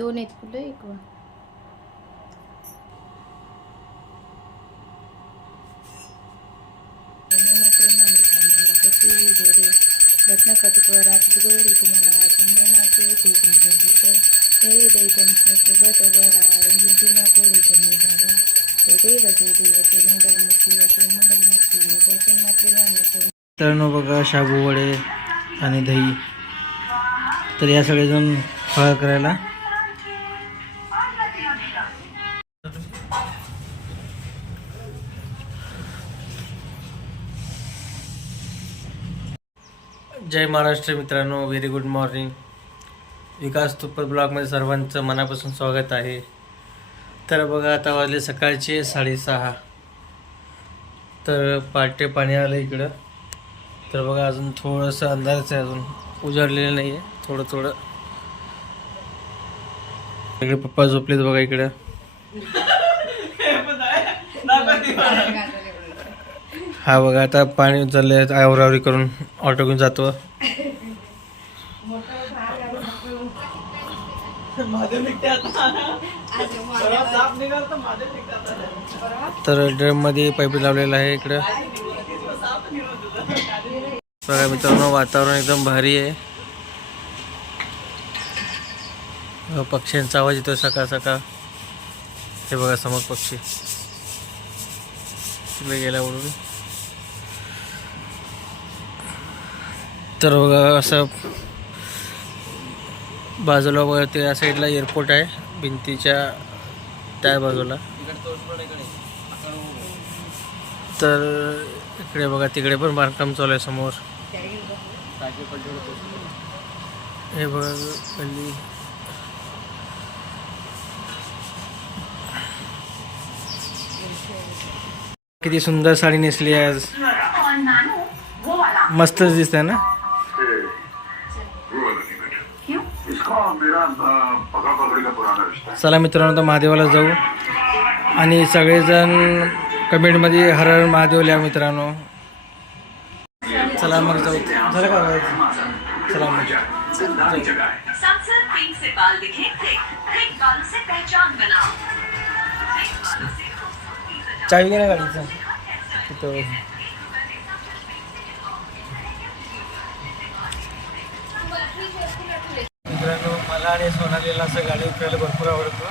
दोन आहेत फुलं एक वा मात्र मानस रत्न कटकवरात गौरी तुम्हाला. हे सोबत रंजिती नको रे झाला ते देव देव ते मंगलमूर्ती मंगलमूर्ती दर्शन मात्र मित्रांनो बघा शाबू वडे आणि दही. तर या सगळेजण फळ करायला जय महाराष्ट्र मित्रांनो very good morning Vikas Tuppar ब्लॉगमध्ये सर्वांचं मनापासून स्वागत आहे. तर बघा आता वाजले सकाळचे साडेसहा. तर पाटे पाणी आलं इकडं. तर बघा अजून थोडंसं अंधारच आहे अजून उजाडलेलं नाही आहे थोडं थोडं. इकडे पप्पा झोपलेत बघा इकडं. हा बघा आता पाणी उचलले आवरावरी करून ऑटो घेऊन जातो. तर ड्रममध्ये पाईप लावलेला आहे इकडं. बघा मित्रांनो वातावरण एकदम भारी आहे. पक्ष्यांचा आवाज येतो सकाळ सकाळ. हे बघा समोर पक्षी. तिकडे गेला तर बघा असं बाजूला बघा त्या साईडला एअरपोर्ट आहे. भिंतीच्या त्या बाजूला. तर इकडे बघा तिकडे पण बांधकाम चालू आहे समोर. हे बघा गल्ली. किती सुंदर साडी नेसली आहे आज. मस्तच दिसत आहे ना? चला मित्रांनो तर महादेवाला जाऊ. आणि सगळेजण कमेंटमध्ये हर हर महादेव लिहा मित्रांनो. चला मग जाऊ. झालं का चला मग. है जगह है मला आणि सोनालीला असं गाडी फिरायला भरपूर आवडतो.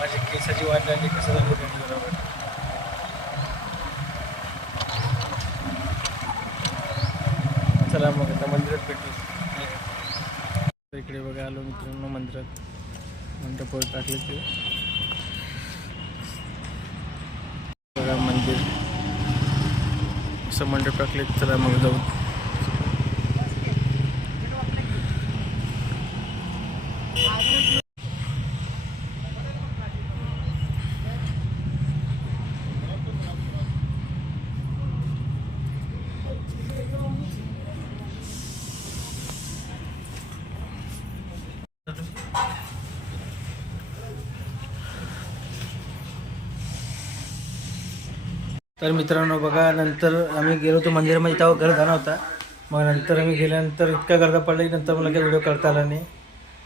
माझी केसाची वाट लागली कसं झाली बरोबर चला मग आता मंदिरात भेटू. इकडे बघा आलो मित्रांनो मंदिरात. मंडप टाकले ते बघा मंदिर असं मंडप टाकले चला मग जाऊ. तर मित्रांनो बघा नंतर आम्ही गेलो होतो मंदिरामध्ये तेव्हा घर झाला होता. मग नंतर आम्ही गेल्यानंतर इतका गर्दा पडला की नंतर मला काही व्हिडिओ करता आला नाही.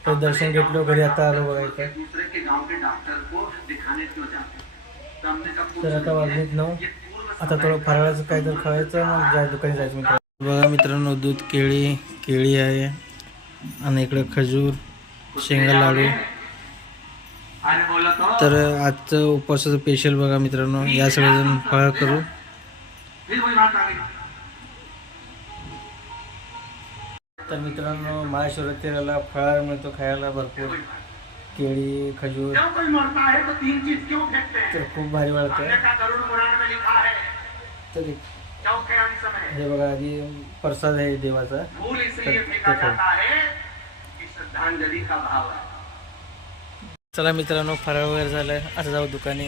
तर दर्शन घेतलो घरी आता आलो बघा इथं. तर आता वाजलेत नऊ. आता थोडं फराळाचं काय तर खायचं मग जाय दुकानी जायचं मित्रांनो. बघा मित्रांनो दूध केळी केळी आहे. आणि इकडं खजूर शेंगा लाडू. तर आजचं उपवासाचं स्पेशल बघा मित्रांनो. या सगळेजण फराळ करू. तर मित्रांनो महाशिवरात्रीला फराळ मिळतो खायला भरपूर. केळी खजूर. तर खूप भारी लिखा है तर हे बघा आधी प्रसाद आहे देवाचा. फेंका जाता है कि श्रद्धांजलि का भाव है चला मित्रांनो फराळ वगैरे झालं आता जाऊ दुकाने.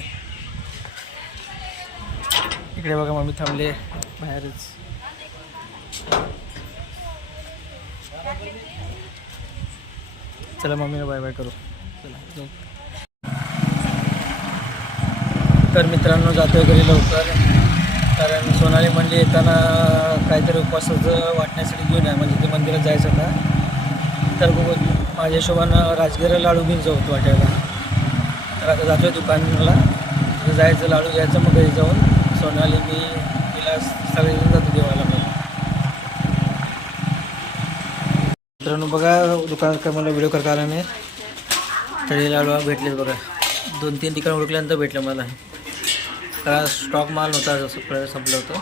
इकडे बघा मम्मी थांबले बाहेरच. चला मम्मीला बाय बाय करू. चला तर मित्रांनो जातो घरी लवकर. कारण सोनाली म्हणजे येताना काहीतरी उपवासाचं वाटण्यासाठी घेऊन आहे. म्हणजे ते मंदिरात जायचं होता. तर बघू माझ्या हिशोबानं राजगिरा लाडू घेऊन जाऊ तो वाटायला. तर आता जातो आहे दुकानाला. तिथं जायचं लाडू घ्यायचं मग घरी जाऊन सोनाली मी तिला सगळेजण जातो देवाला मग मित्रांनो बघा दुकानात काय मला व्हिडिओ करता आला नाही. तरी लाडू भेटलेत बघा. दोन तीन ठिकाण ओळखल्यानंतर भेटलं मला. कारण स्टॉक माल नव्हता सप्लाय संपलं होतं.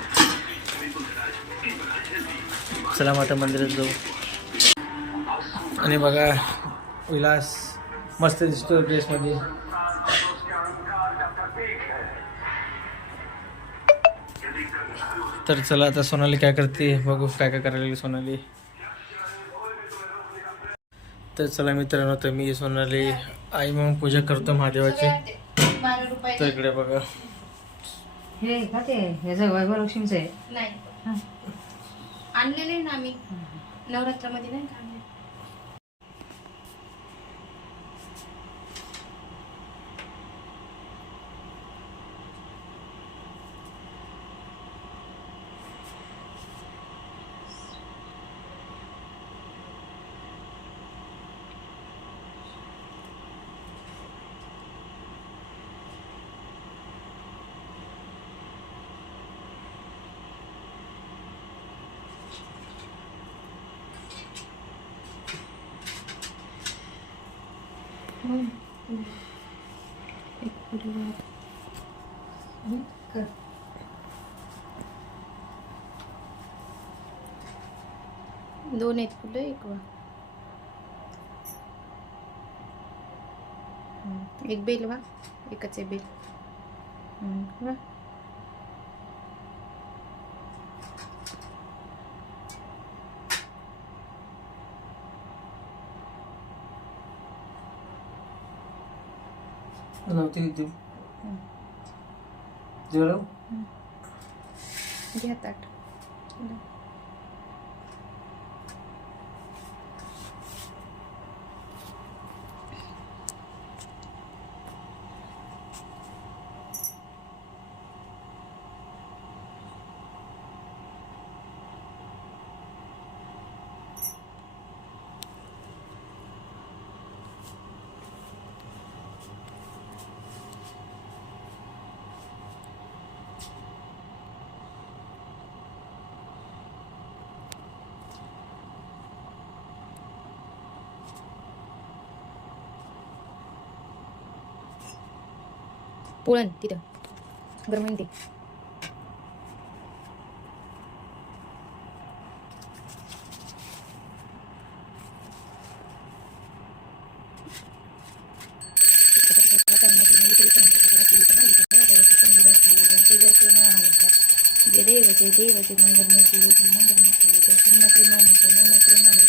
चला माता मंदिरात जाऊ. आणि बघा विलास मस्त दिसतो ड्रेसमध्ये तर चला आता सोनाली काय करते बघू काय काय करायला सोनाली. तर चला मित्रांनो तर मी सोनाली आई म्हणून पूजा करतो महादेवाची. तर इकडे बघा. हे का ते? हे जे वैभवलक्ष्मीचं आहे? नाही. आणलेले ना आम्ही. नवरात्रामध्ये नाही दोन आहेत फुलं एक वा. एक बेल वा. एकच आहे बेल. वा. नव्हती किती जेवढं घ्या ताट पोळण तिथं गरम होईन ते जय देव जय देव जय मंगलमूर्ती जय मंगलमूर्ती दर्शन मात्र माने मात्र माने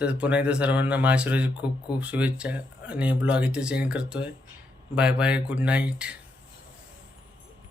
तर पुन्हा एकदा सर्वांना महाशिवराची खूप खूप शुभेच्छा. आणि ब्लॉग इथे चेंज करतोय. Bye bye good night.